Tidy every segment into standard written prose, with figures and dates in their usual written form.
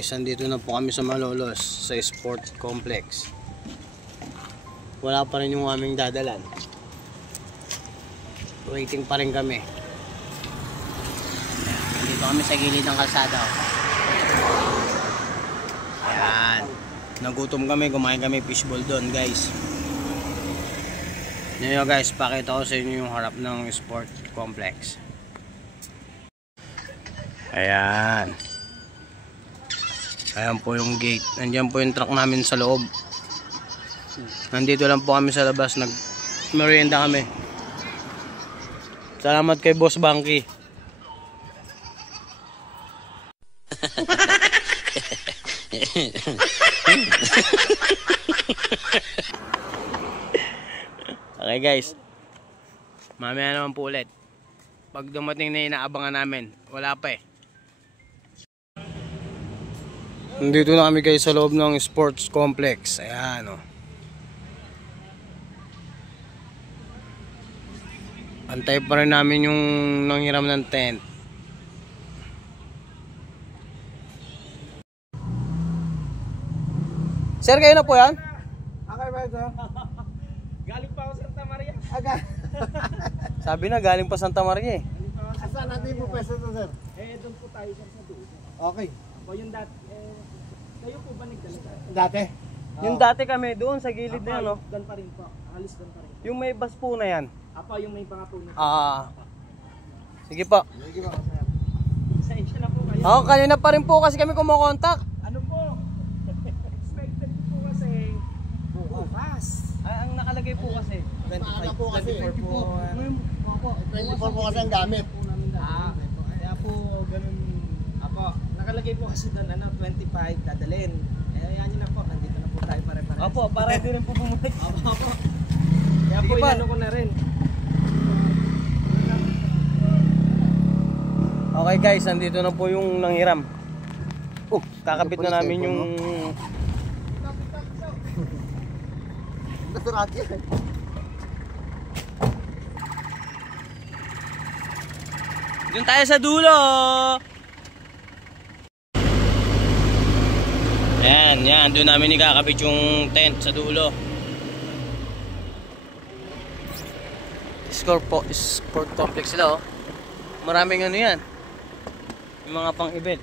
guys, andito na po kami sa Malolos sa Sport Complex. Wala pa rin yung aming dadalan. Waiting pa rin kami. Andito kami sa gilid ng kalsada. Ayan. Nagutom kami, kumain kami fishball doon guys. Ngayon guys, pakita ko sa inyo yung harap ng Sport Complex. Ayan. Ayan po yung gate. Nandiyan po yung truck namin sa loob. Nandito lang po kami sa labas. Nag-merienda kami. Salamat kay Boss Banky. Okay guys. Mamaya naman po ulit. Pag dumating na inaabangan namin. Wala pa eh. Nandito na kami guys sa loob ng sports complex. Ayan o. Antay pa rin namin yung nanghiram ng tent. Sir, kayo na po yan? Okay ba ito? Galing pa ako sa Santa Maria. Sabi na galing pa Santa Maria eh. Saan natin po pwesto to, sir? Doon po tayo sir sa doon. Okay. Ako yung dati, kayo po ba nagdala? Dati? Yung dati kami doon sa gilid na yan, no? Doon pa rin po. Alis doon pa rin. Yung may bus po na yan. Apa yung may mga po. Sige po. Sige po, sir. Isa na po kayo. Ako, kanina pa rin po kasi kami kumokontak. Ano po? Expected po kasi bukas. Ang nakalagay po kasi 25 po kasi. 24 po. 24 po kasi ang gamit. Kaya po ganun. Apo, nakalagay po kasi doon 25 dadalhin. Ayan nyo na po, nandito na po tayo pare-pares. Opo, para hindi rin po bumalik. Opo. Kaya po inano ko na rin. Okay guys, nandito na po yung nanghiram. Kakabit na namin yung Nasarati yan. doon tayo sa dulo. Yan, doon namin ikakabit yung tent sa dulo. Sport complex sila oh. Maraming ano yan. Yung mga pang-event.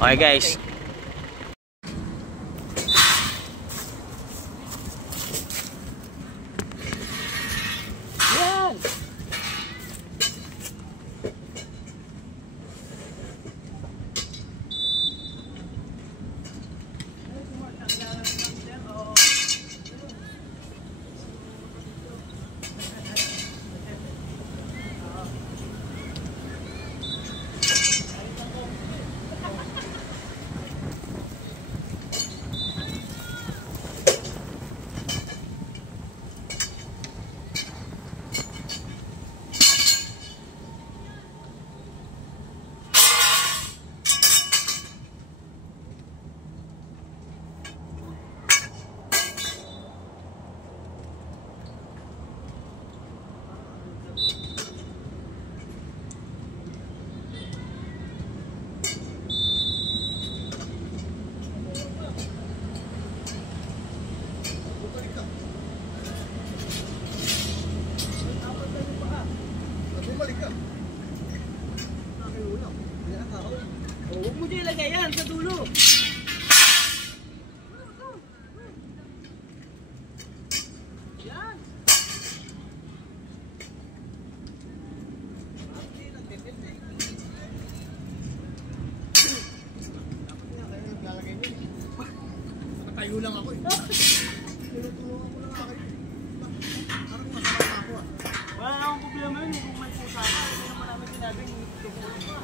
Okay guys. Huwag mo dyan ilagay yan sa dulo. Yan. Nakatayo lang ako eh. Tinutulungan ko lang ako. Parang masarap ako ah. Wala na akong problema yun kung may pusa ka. Hindi naman namin sinabing tutulungan ko.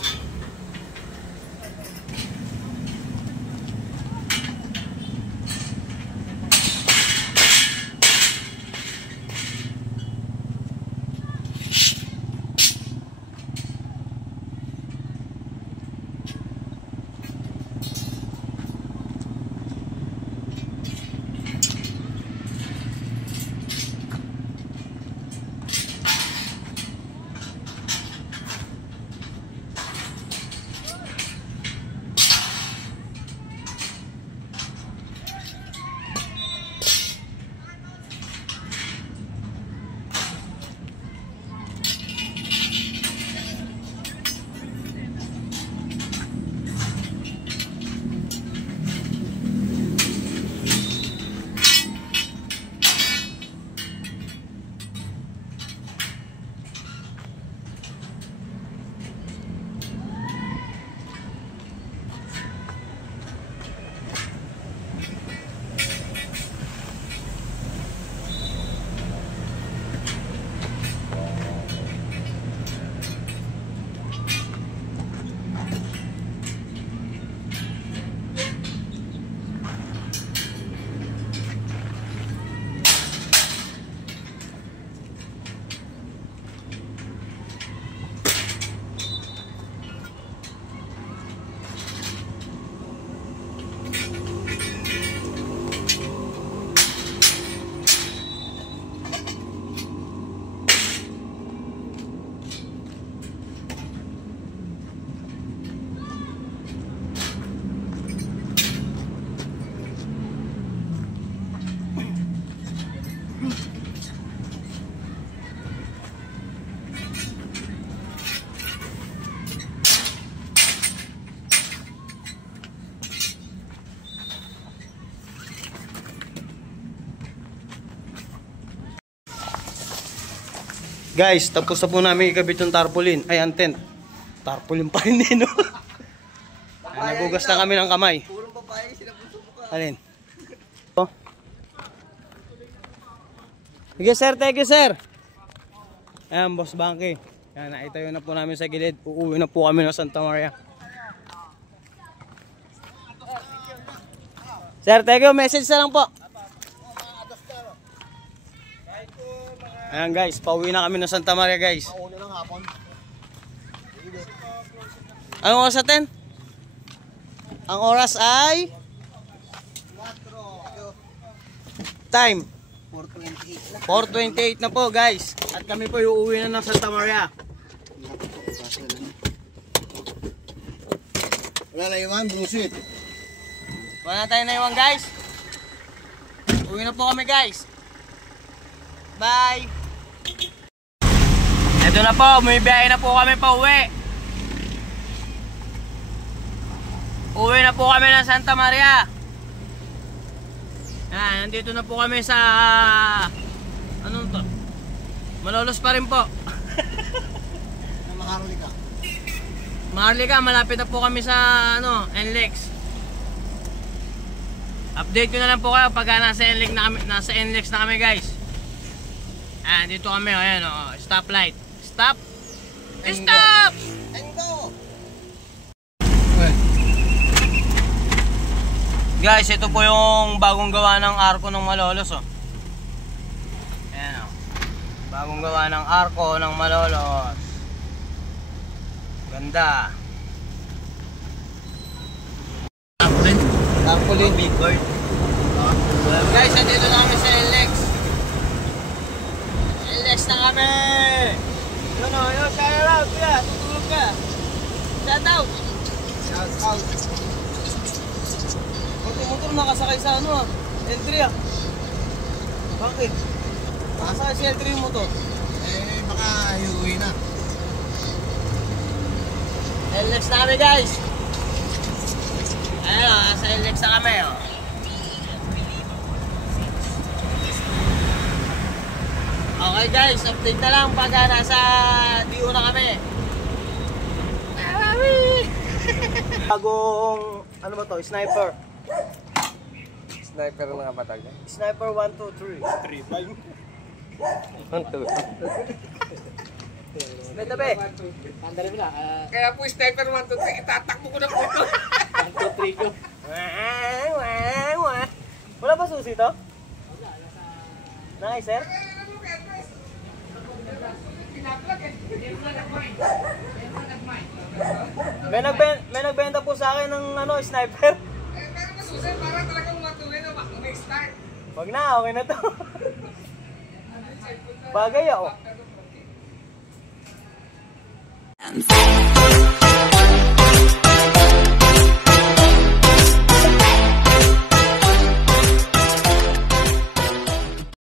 Guys, tapos na po namin ikabit yung tarpaulin. Ay, ang tent. Tarpaulin pa rin din, no? Nagugas na kami ng kamay. Purong babae, sinabuso mo ka. Alin? Oh. Sige sir, thank you sir. Ayan, Boss Banky. Ayan, naitayo na po namin sa gilid. Uuwi na po kami ng Santa Maria. Sir, thank you. Message na lang po. Ayan guys, pauwi na kami ng Santa Maria guys. Mauna ng hapon. Anong oras natin? Ang oras ay... Time? 4:28 na po guys. At kami po uuwi na ng Santa Maria. Wala na iwan, bullshit. Wala na tayo na iwan guys. Uwi na po kami guys. Bye. Ito na po, may biyahe na po kami pa uwi. Uwi na po kami ng Santa Maria. Nandito na po kami sa anong to? Malolos pa rin po. Maharlika. Maharlika, malapit na po kami sa ano, NLEX. Update ko na lang po kayo pag nasa NLEX na kami guys. Dito kami, ayan oh, stoplight. Stop! Stop! And go! Guys, ito po yung bagong gawa ng arko ng Malolos oh. Ayan oh. Bagong gawa ng arko ng Malolos. Ganda. Tarpaulin. Big bird. Guys, nandito na kami sa NLEX. NLEX na kami! Yun o, yun, shout out kuya, tutulog ka. Shout out! Shout out. Motor nakasakay sa ano ah, L3 ah. Bakit? Nakasakay si L3 yung motor. Baka iuwi na. NLEX na kami guys. Ayan o, sa NLEX na kami o. Okay guys, update na lang pag nasa DO na kami. Bagong, ano ba to? Sniper. Sniper mga batag. Sniper 1, 2, 3. 3, 5. 1, 2. May tabi. Pandari mo na. Kaya po sniper 1, 2, 3, itatakbo ko na po ito. 1, 2, 3 ko. Wala ba susi to? Nice, sir. May nagbenta po sa akin ng ano, sniper. Pero masusin para talagang matuloy na mag-start. Wag na, okay na to. Bagay ako.